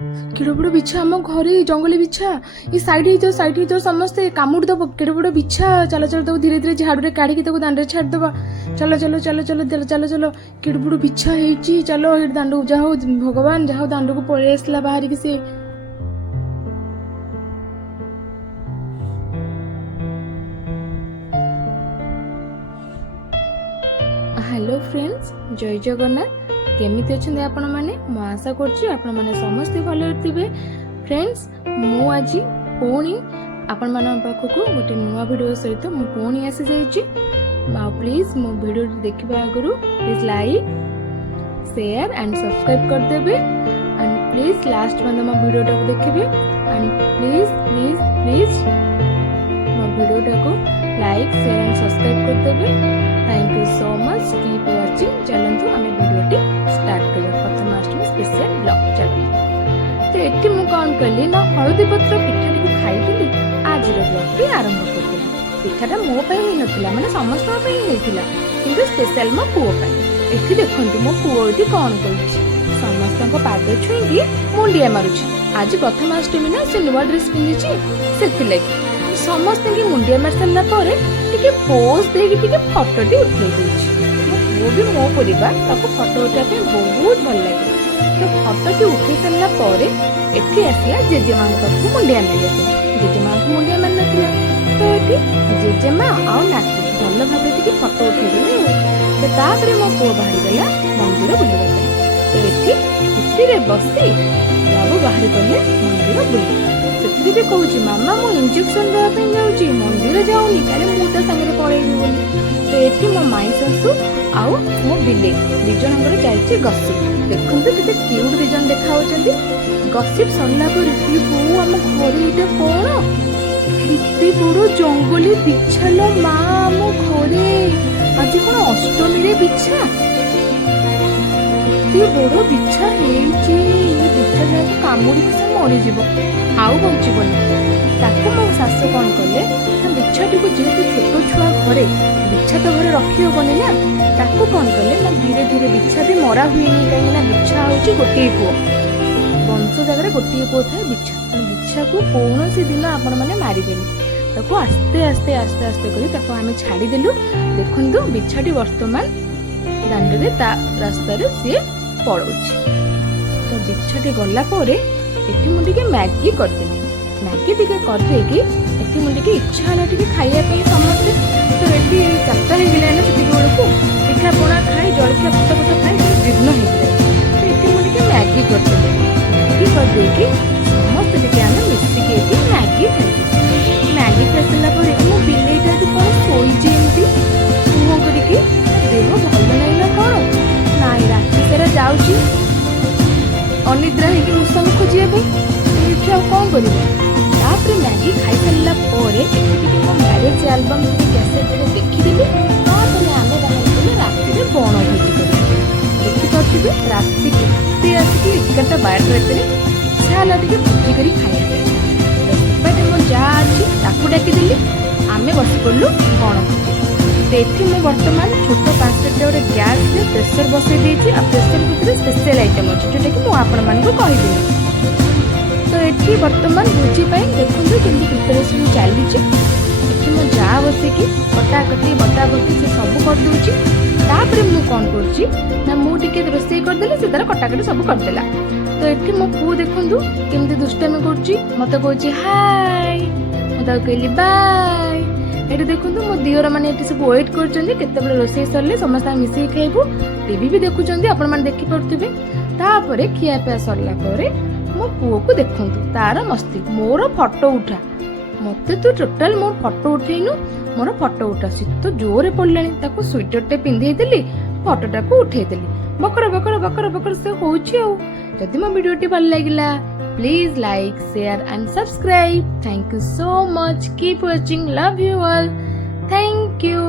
केड़े बड़ बिछा आम घरे जंगली बिछा ये साइड समस्ते कामुड़ दब केड़े बड़ बिछा चलो चलो तक धीरे धीरे झाड़ू काढ़ी दांडे छाड़दबा चलो चलो चलो चलो चलो चलो केड़े बड़ बिछा है चलो दांड जा हो भगवान जा दांड को पलि आसला बाहर से हेलो फ्रेंड्स जय जगन्नाथ केमिति अछंदे आपण माने मो आशा करछि आपण माने समस्त भले थिबे फ्रेंड्स मु आज पुणी आपण मान पाखकु गोटे नुआ वीडियो सहित मु पुणी आसी जाइछि प्लीज मो वीडियो देखिबा आगरु please like share and subscribe कर देबे एंड प्लीज लास्ट में मो वीडियो टाको देखिबे एंड प्लीज प्लीज प्लीज मो वीडियो टाको लाइक शेयर एंड सब्सक्राइब कर देबे thank you so much keep watching चलंतु आमे वीडियोटी स्टार्ट करिया प्रथमाष्टमी स्पेशल ब्लॉग चलो तो एठी मु कोन कली ना हळदी पत्र पिठाटी को खाइदिली आज रो ब्लॉग टी आरंभ करली पिठाटा मो पई ही नथिला माने समस्त पई ही हेतिला किंतु स्पेशल मो पुओ पई एठी देखंतु मो पुओ एठी कोन करछि समस्त को पाद छुईकी मुंडिया मारुछि आज प्रथमाष्टमी ना से नुवा ड्रेस पिन्हिछि सेथि लागि समस्त की मुंडिया मार सारा पर टिके पोज देगी टिके फोटो टी उठे देछि वो भी मो परिवार ताको फोटो उठाबे बहुत भल लागे तो फोटो टी उठे सारा पर एठी आसिला जेजेमा को मुंडिया मारिया जेजेमा को मुंडिया मार नथिला तो एठी जेजेमा आ नाती भल भाबे टिके फोटो उठे देले तो तापरे मो को बाहरी गला मंदिर बुलिबा तो एठी कुटी रे बसी बाबू बाहर गले मंदिर बुली से भी कहूँ मामा मु इंजेक्शन देवाई जाऊँगी मंदिर जाऊनी क्या मुझे सागर पलैबी बोली तो ये मो माई शाशु आउ मो बिले दिज जाइए गसिप देखते केते क्यूट दिज देखा गसिप सरला बो आम घर ये कौन केते बड़ जंगली बिछा लो माँ आम घरे आज कौन अष्टमी रे बिछा बड़ बिछा बिछा जाए कामुड़ी से मरीज आउ बचबनी ताको मो शाशु कौन कले बिछाटी को जेहेतु छोट छुआ घरे बिछा तो घरे रखी हेबनी ना ताको कौन कले ना धीरे धीरे बिछा भी मरा हुए कहीं बिछा हूँ गोटे पुओ वंश जगह गोटे पुओ थाए बिछा बिछा को कौन सी दिन आपण मैंने मारिदेनि ताको आस्ते आस्ते आस्ते आस्ते कर आम छाड़देलु देखु बिछाटी वर्तमान दांडे रास्तार सी पड़ोची तो बिछाटी गला एठी मु टिके मैगी करदेली मैगी टिके करदेकी एठी मु टिके इच्छा होला टिके खाइया पे समस्ते तो एठी 4टा हे गेला ना सेठी बेलको पिठा पଣା खाई जलखिया फट खाई जीर्ण हे गेला तो एठी मु टिके मैगी करदेली मैगी करदेकी समस्त टिके हम मिसी के एठी मैगी खाई मैगी खाइला पर मो बिलेटा तो कोन सोई जेमती मुह करके देह भल नहीं ना कोन नाई राती सारा जाउची अनिद्रा होगी मूषा को खोजिया कौन कर मैगी खाई सारा मो मैरेज एल्बम कैसेट देखीदेली आम बाहर राति बण भोजी देखिपे राति के आसिक 11टा 12 राति साला टे भोजी कर खाइबे मो जा अच्छी डाकिदेली आम बस पड़ू बण भोजी तो ये मुझे बर्तमान छोट 5 लिटर गोटे गैस प्रेसर बसई देती प्रेसर भितर स्पेशल आइटम अच्छे जोटा कि मुझे कहीदेली तो ये बर्तमान भोजी देखते केमती प्रिपेरेसन चली मो जा बसिकी कटाकटी बटाबटी से सब करदे मुझे कौन कर मुझे रोषे करदेली से तार कटाकटी सब करदेला तो ये मो पु देखु केमती दुष्टामी कर मत कह हाय मत कहली बाय ये देखो मो दियर मैंने सब वेट कर रोषे सरले समस्त मिसे खाइबू टीवी भी देखुं आपण देखिपे तापर खियापिया सरला मो पुओ को देखु तार मस्ती मोर फोटो उठा मत तू टोटाल मोर फोटो उठेनु मोर फोटो उठा शीत जोरे पड़े स्वेटर टे पिंधेदेली फोटोटा को उठेदेली बकर बकर बकर बकर से होदी मो वीडियो भल लगिला please like share and subscribe thank you so much keep watching love you all thank you.